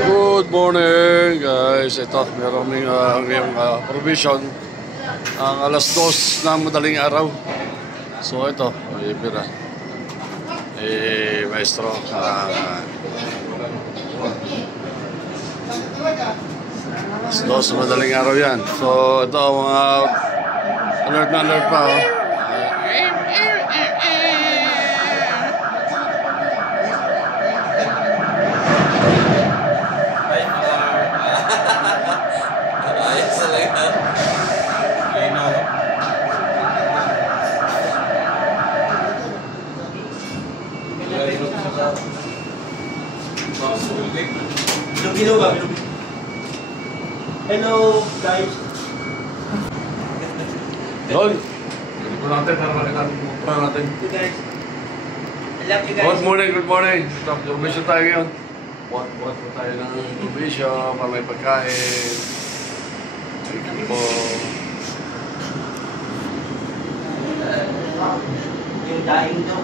Good morning guys. Ito, meron ngayong provision ang alas 2 ng madaling araw. So ito, may bira. Maestro. Alas 2 madaling araw yan. So ito, mga alert na alert pa. Oh. Hello guys. Lol. Ito natin para makita natin. Good guys. I love you guys. Good morning, good morning. Stop, provision tayo ngayon. What po tayo ng provision para may pagkain. Thank you po. Yung daing to.